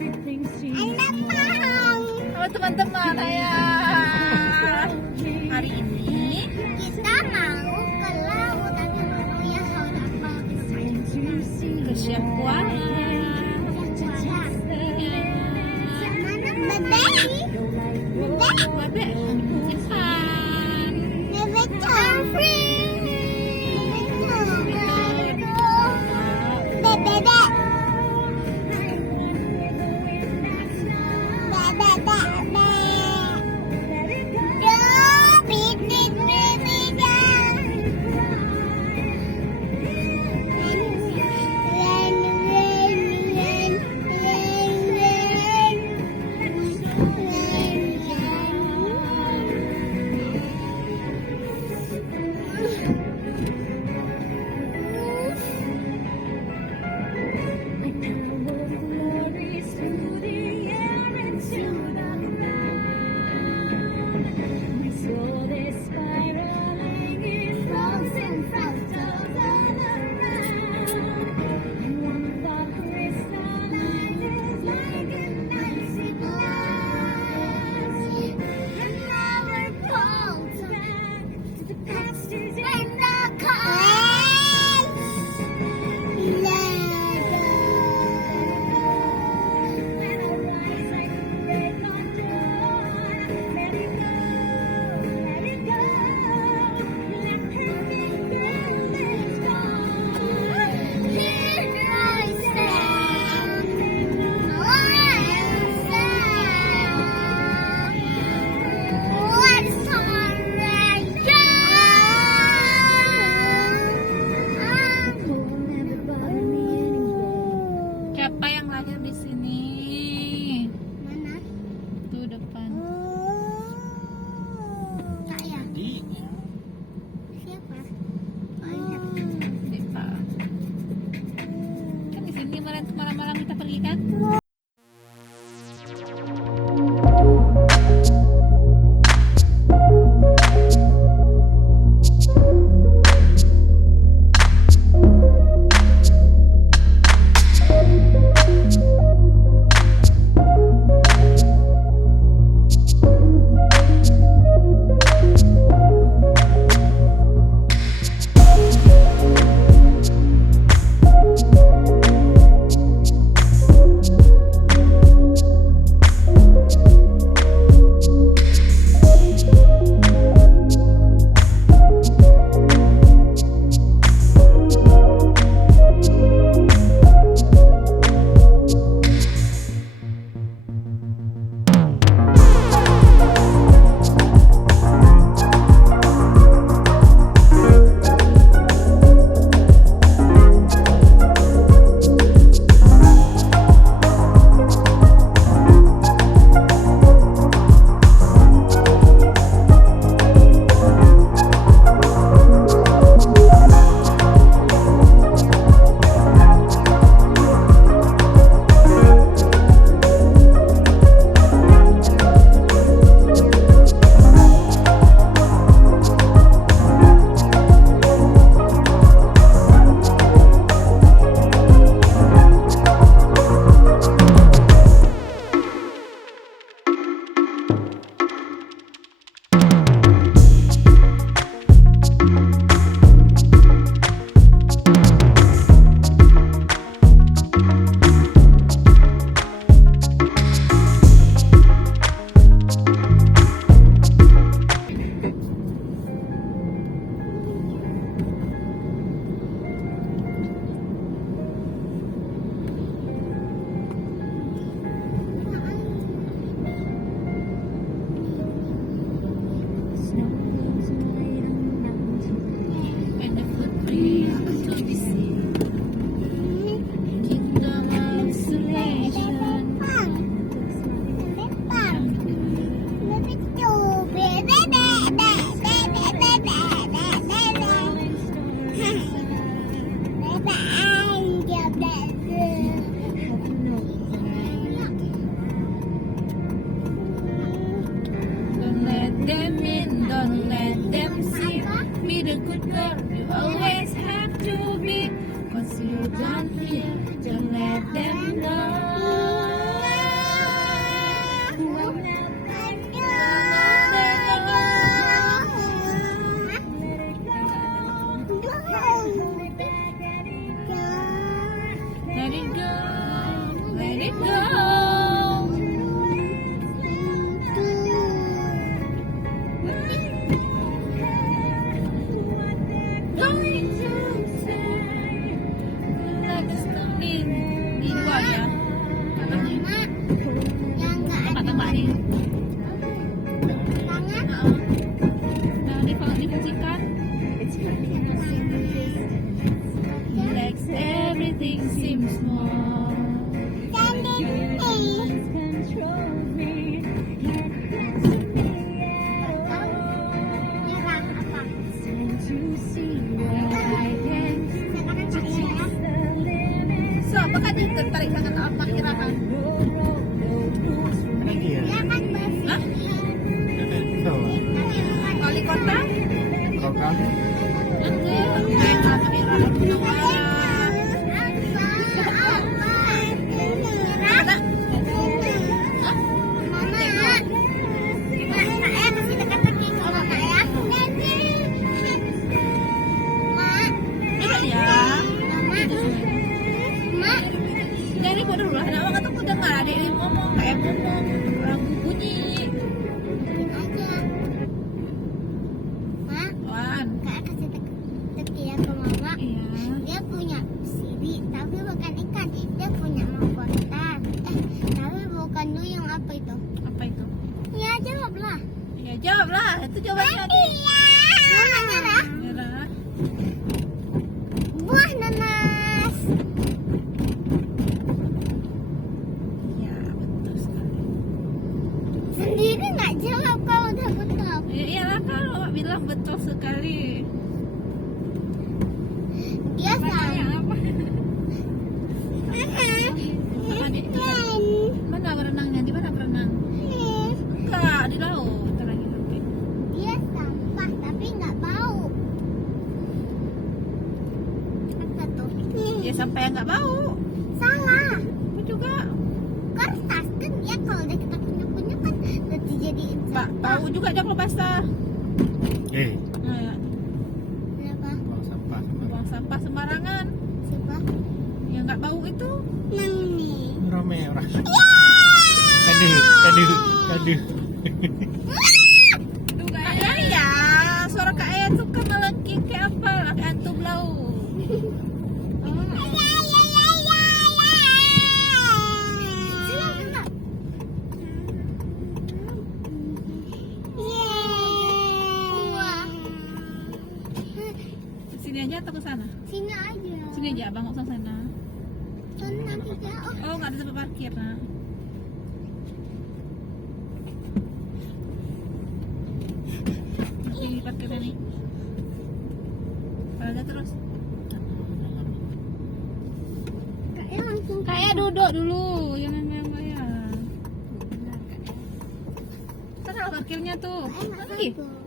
Halo teman-teman, hari ini Kita mau ke laut, tapi mau ya saudara ke Siak Kuala. Bebek, ikan. Siapa yang lahir di sini? Tuh depan. Kita. Kan di sini malam-malam kita pergi kan? Don't let them know. Nyerang apa? Sekarang So, apakah dia tertarik dengan apa kira-kira? Lagi ya? dia kan bersih. Hah? So, Tapi bukan Wali kota? program Enggak, kayak kami orang Nawara. Ada? Hah? Coba ya. Jadi gua dulu lah, kenapa kata aku dengar adik ini ngomong, kayak ngomong, lagu bunyi. Wan, iya. Dia punya siri, tapi bukan ikan. Dia punya mahkota. Tapi bukan duyung, apa itu? Apa itu? Ya, jawablah. Ya jawab lah, itu jawabannya. Iya. Mama nyerah. Nyerah. Buah nanas. Ya, betul sekali. Sendiri nggak jawab kalau udah betul. Ya iyalah kalau Wak bilang betul sekali. Dia Tanya sama. apa? Adik itu mana berenangnya? Di mana berenang? Enggak, di laut. Bentar lagi sampai. Dia sampah tapi nggak bau. Apa tuh? Ya sampai nggak bau. Salah. Itu juga. Kertas kan ya kalau udah kita kunyuk-kunyuk kan udah dijadiin Pak, sampah. bau juga dia kalau basah. Nah, ya. Kenapa? buang sampah. Buang sampah sembarangan. Siapa? Ya nggak bau itu. Nang nih. Rame orang. Kaduh. Tuh kayak ya, suara Kak Aya tuh kan melengking kayak apa lah, kayak antum blau. Silang bentar. Wah. Sini aja atau ke sana? Sini aja. Sini aja, Abang nggak usah sana. Nanti jauh. Oh, nggak ada tempat parkir, nak. Ini parkirnya nih. Ada terus. Kayaknya langsung Kayak duduk dulu, jangan bayang-bayang. Sana parkirnya tuh. Enak Lagi. tuh.